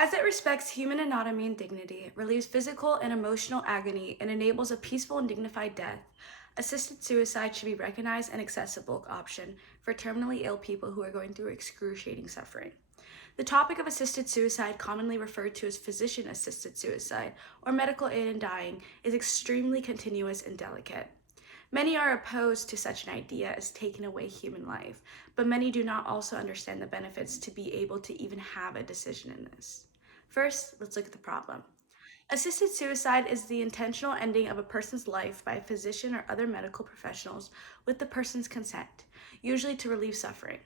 As it respects human anatomy and dignity, relieves physical and emotional agony, and enables a peaceful and dignified death, assisted suicide should be recognized and accessible option for terminally ill people who are going through excruciating suffering. The topic of assisted suicide, commonly referred to as physician assisted suicide or medical aid in dying, is extremely continuous and delicate. Many are opposed to such an idea as taking away human life, but many do not also understand the benefits to be able to even have a decision in this. First, let's look at the problem. Assisted suicide is the intentional ending of a person's life by a physician or other medical professionals with the person's consent, usually to relieve suffering.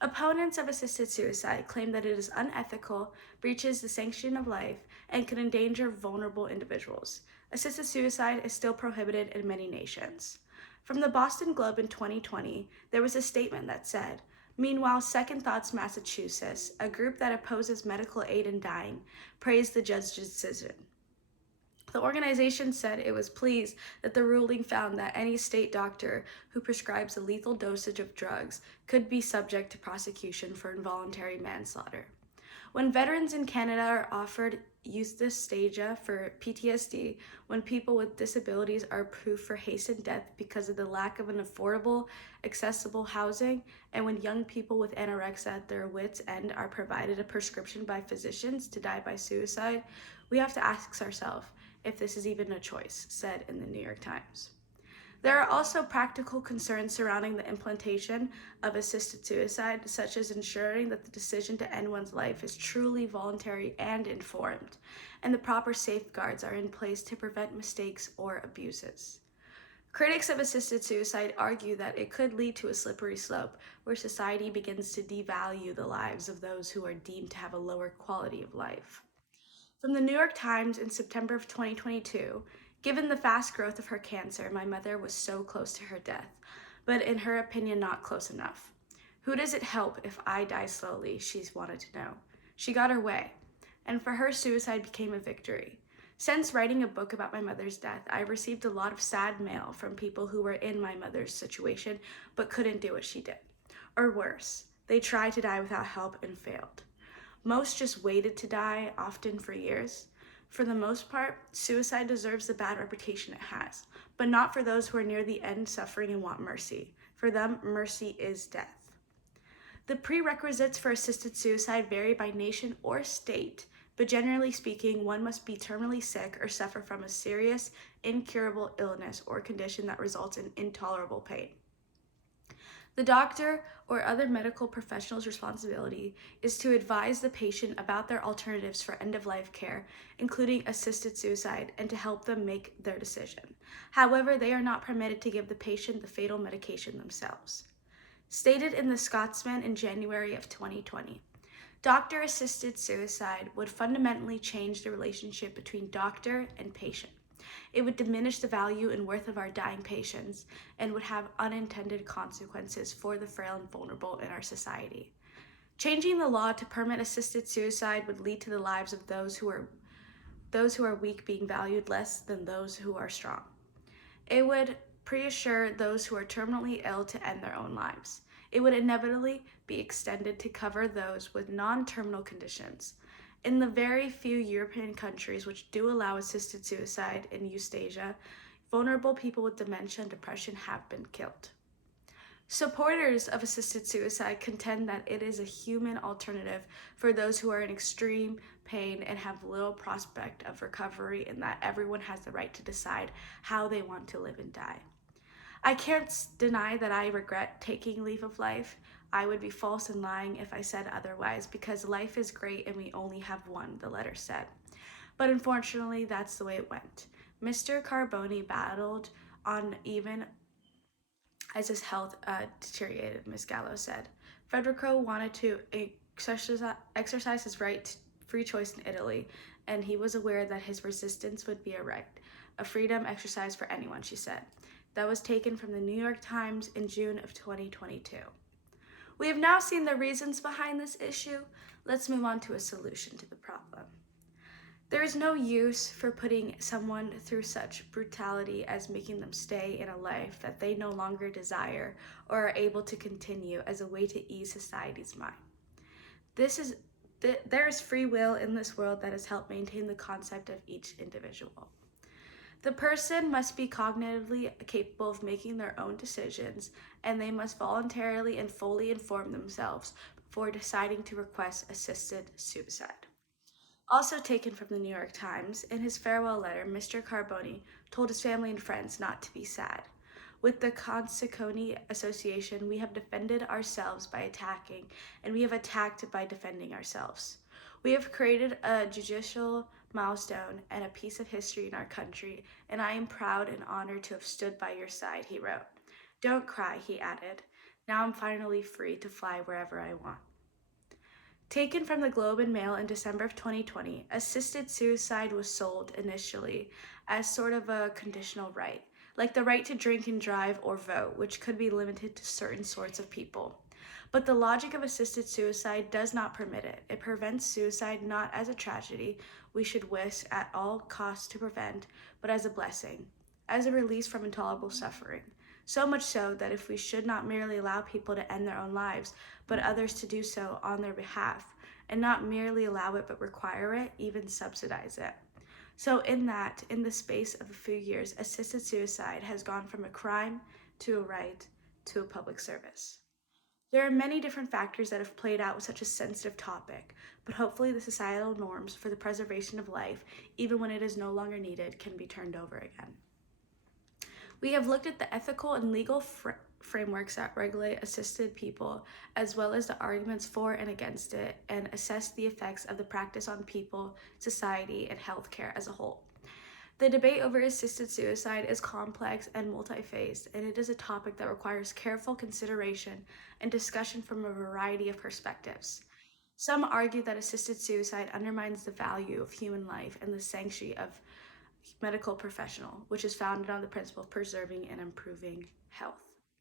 Opponents of assisted suicide claim that it is unethical, breaches the sanction of life, and can endanger vulnerable individuals. Assisted suicide is still prohibited in many nations. From the Boston Globe in 2020, there was a statement that said, "Meanwhile, Second Thoughts Massachusetts, a group that opposes medical aid in dying, praised the judge's decision." The organization said it was pleased that the ruling found that any state doctor who prescribes a lethal dosage of drugs could be subject to prosecution for involuntary manslaughter. When veterans in Canada are offered euthanasia for PTSD, when people with disabilities are approved for hastened death because of the lack of an affordable, accessible housing, and when young people with anorexia at their wits' end are provided a prescription by physicians to die by suicide, we have to ask ourselves if this is even a choice, said in the New York Times. There are also practical concerns surrounding the implementation of assisted suicide, such as ensuring that the decision to end one's life is truly voluntary and informed, and the proper safeguards are in place to prevent mistakes or abuses. Critics of assisted suicide argue that it could lead to a slippery slope where society begins to devalue the lives of those who are deemed to have a lower quality of life. From the New York Times in September of 2022, given the fast growth of her cancer, my mother was so close to her death, but in her opinion, not close enough. Who does it help if I die slowly? She's wanted to know. She got her way, and for her, suicide became a victory. Since writing a book about my mother's death, I received a lot of sad mail from people who were in my mother's situation but couldn't do what she did. Or worse, they tried to die without help and failed. Most just waited to die, often for years. For the most part, suicide deserves the bad reputation it has, but not for those who are near the end suffering and want mercy. For them, mercy is death. The prerequisites for assisted suicide vary by nation or state, but generally speaking, one must be terminally sick or suffer from a serious, incurable illness or condition that results in intolerable pain. The doctor or other medical professional's responsibility is to advise the patient about their alternatives for end-of-life care, including assisted suicide, and to help them make their decision. However, they are not permitted to give the patient the fatal medication themselves. Stated in The Scotsman in January of 2020, doctor-assisted suicide would fundamentally change the relationship between doctor and patient. It would diminish the value and worth of our dying patients and would have unintended consequences for the frail and vulnerable in our society. Changing the law to permit assisted suicide would lead to the lives of those who are weak being valued less than those who are strong. It would pre-assure those who are terminally ill to end their own lives. It would inevitably be extended to cover those with non-terminal conditions. In the very few European countries which do allow assisted suicide in euthanasia, vulnerable people with dementia and depression have been killed. Supporters of assisted suicide contend that it is a human alternative for those who are in extreme pain and have little prospect of recovery, and that everyone has the right to decide how they want to live and die. I can't deny that I regret taking leave of life. I would be false and lying if I said otherwise, because life is great and we only have one, the letter said. But unfortunately, that's the way it went. Mr. Carboni battled on even as his health deteriorated, Ms. Gallo said. Federico wanted to exercise his right to free choice in Italy, and he was aware that his resistance would be a right, a freedom exercised for anyone, she said. That was taken from the New York Times in June of 2022. We have now seen the reasons behind this issue. Let's move on to a solution to the problem. There is no use for putting someone through such brutality as making them stay in a life that they no longer desire or are able to continue as a way to ease society's mind. This is There is free will in this world that has helped maintain the concept of each individual. The person must be cognitively capable of making their own decisions, and they must voluntarily and fully inform themselves before deciding to request assisted suicide. Also taken from the New York Times, in his farewell letter, Mr. Carboni told his family and friends not to be sad. With the Consiconi Association, we have defended ourselves by attacking, and we have attacked by defending ourselves. We have created a judicial milestone and a piece of history in our country, and I am proud and honored to have stood by your side, he wrote. Don't cry, he added. Now I'm finally free to fly wherever I want. Taken from the Globe and Mail in December of 2020, assisted suicide was sold initially as sort of a conditional right, like the right to drink and drive or vote, which could be limited to certain sorts of people. But the logic of assisted suicide does not permit it. It prevents suicide not as a tragedy we should wish at all costs to prevent, but as a blessing, as a release from intolerable suffering. So much so that if we should not merely allow people to end their own lives, but others to do so on their behalf, and not merely allow it but require it, even subsidize it. So, in the space of a few years, assisted suicide has gone from a crime to a right to a public service. There are many different factors that have played out with such a sensitive topic, but hopefully the societal norms for the preservation of life, even when it is no longer needed, can be turned over again. We have looked at the ethical and legal frameworks that regulate assisted people, as well as the arguments for and against it, and assessed the effects of the practice on people, society, and healthcare as a whole. The debate over assisted suicide is complex and multi-phased, and it is a topic that requires careful consideration and discussion from a variety of perspectives. Some argue that assisted suicide undermines the value of human life and the sanctity of medical professional, which is founded on the principle of preserving and improving health.